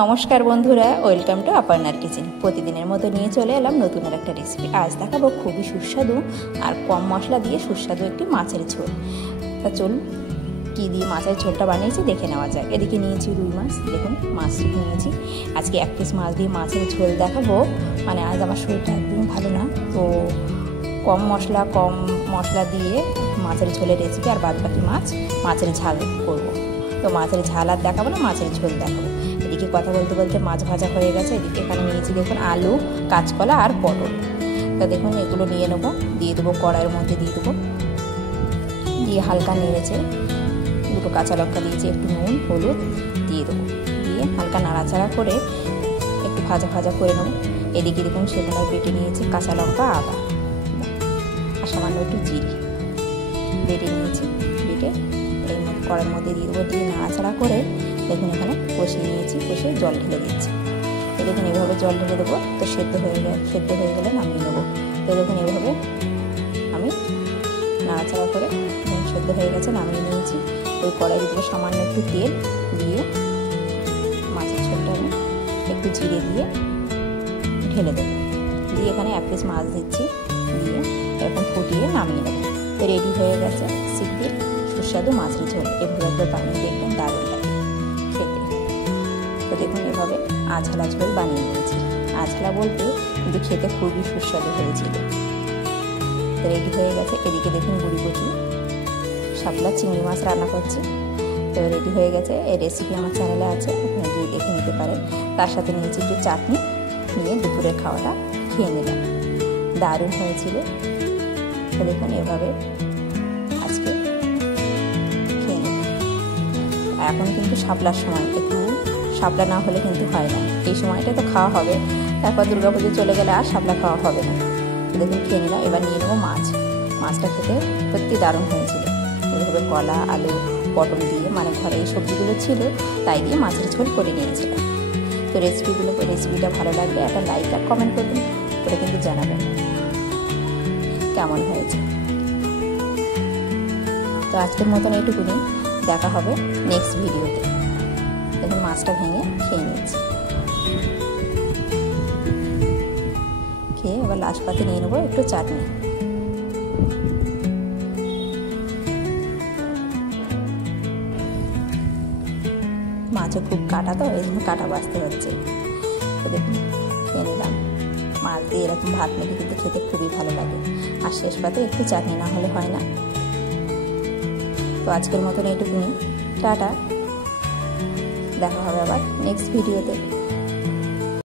নমস্কার বন্ধুরা, welcome to আপার্নার kitchen. প্রতিদিনের মতো নিয়ে চলে এলাম নতুন একটা রেসিপি। আজ দেখাবো খুবই সুস্বাদু আর কম মশলা দিয়ে সুস্বাদু একটি মাছের ঝোল। তা চলুন কী দিয়ে মাছের ঝোলটা বানিয়েছি দেখে নেওয়া যাক। এদিকে নিয়েছি রুই মাছ, দেখুন মাছ নিয়েছি। আজকে এক পিস মাছ দিয়ে মাছের ঝোল দেখাবো। মানে আজ আমার শরীরটা একদমই ভালো না, তো কম মশলা দিয়ে মাছের ঝোলের রেসিপি, আর বাদ বাকি মাছের ঝাল করবো। তো মাছের ঝাল আর দেখাবো না, মাছের ঝোল দেখাবো। এদিকে কথা বলতে বলতে মাছ ভাজা হয়ে গেছে। এদিকে এখানে নিয়েছি দেখুন আলু, কাঁচকলা আর পটল। তো দেখুন এগুলো নিয়ে নেবো, দিয়ে দেবো কড়াইয়ের মধ্যে, দিয়ে দেবো, দিয়ে হালকা নেড়েছে, দুটো কাঁচা লঙ্কা দিয়েছি, একটু নুন হলুদ দিয়ে দেবো, দিয়ে হালকা নাড়াচাড়া করে একটু ভাজা করে নেবো। এদিকে দেখুন সেখানে বেটে নিয়েছি কাঁচা লঙ্কা, আদা আর সামান্য একটু জিরে বেটে নিয়েছি। বেটে এই কড়াইয়ের মধ্যে দিয়ে দেবো, দিয়ে নাড়াচাড়া করে দেখুন এখানে কষিয়ে নিয়েছি, কষে জল ঢেলে দিচ্ছি। তো দেখুন এভাবে জল ঢেলে দেবো, তো সেদ্ধ হয়ে গেলে নামিয়ে নেবো। তো দেখুন এভাবে আমি নাড়াচাড়া করে সেদ্ধ হয়ে গেছে, নামিয়ে নিয়েছি। ওই কড়াইয়ে দেবো সামান্য একটু তেল, দিয়ে মাছের ঝোলটা আমি একটু জিরে দিয়ে ঢেলে দেবো, দিয়ে এখানে এক পিস মাছ দিচ্ছি, দিয়ে এরকম ফুটিয়ে নামিয়ে নেবো। তো রেডি হয়ে গেছে সিপির সুস্বাদু মাছের ঝোল। এভাবে একবার বানিয়ে দেখবেন, দারুণ লাগে খেতে। তো দেখুন এভাবে আঝালা ঝোল বানিয়ে নিয়েছি। আঝালা বলতে কিন্তু খেতে খুবই সুস্বাদু হয়েছিল। তো রেডি হয়ে গেছে। এদিকে দেখুন গুঁড়ি কচু শাপলা চিংড়ি মাছ রান্না করছি। তো রেডি হয়ে গেছে। এই রেসিপি আমার চ্যানেলে আছে, আপনারা গিয়ে দেখে নিতে পারেন। তার সাথে নিয়েছি একটু চাটনি, নিয়ে দুপুরের খাওয়াটা খেয়ে নিলাম, দারুণ হয়েছিল। তো দেখুন এভাবে আজকে খেয়ে নিই। এখন কিন্তু শাপলার সময়, একটু শাপলা না হলে কিন্তু হয় না। এই সময়টা তো খাওয়া হবে, তারপর দুর্গাপুজো চলে গেলে আর শাপলা খাওয়া হবে না। দেখুন খেয়ে নিলাম। এবার নিয়ে নেবো মাছটা খেতে সত্যি দারুণ হয়েছিল। এইভাবে কলা, আলু, পটল দিয়ে, মানে ঘরে এই সবজিগুলো ছিল তাই দিয়ে মাছের ঝোল করে নিয়েছিলাম। তো রেসিপিটা ভালো লাগলে একটা লাইক আর কমেন্ট করবেন, করে কিন্তু জানাবেন কেমন হয়েছে। তো আজকের মতন এইটুকুনি, দেখা হবে নেক্সট ভিডিওতে। দেখুন মাছটা ভেঙে খেয়ে নিয়েছি। খেয়ে এবার লাস্ট পাতে নিয়ে নেবো একটু চাটনি। মাছও খুব কাটা, তো এই জন্য কাটা বাঁচতে হচ্ছে। তো দেখুন খেয়ে নিলাম। মাছ দিয়ে এরকম ভাত মেখে কিন্তু খেতে খুবই ভালো লাগে, আর শেষ পাতে একটু চাটনি না হলে হয় না। তো আজকের মতন এইটুকুনি, টাটা, দেখা হবে আবার নেক্সট ভিডিওতে।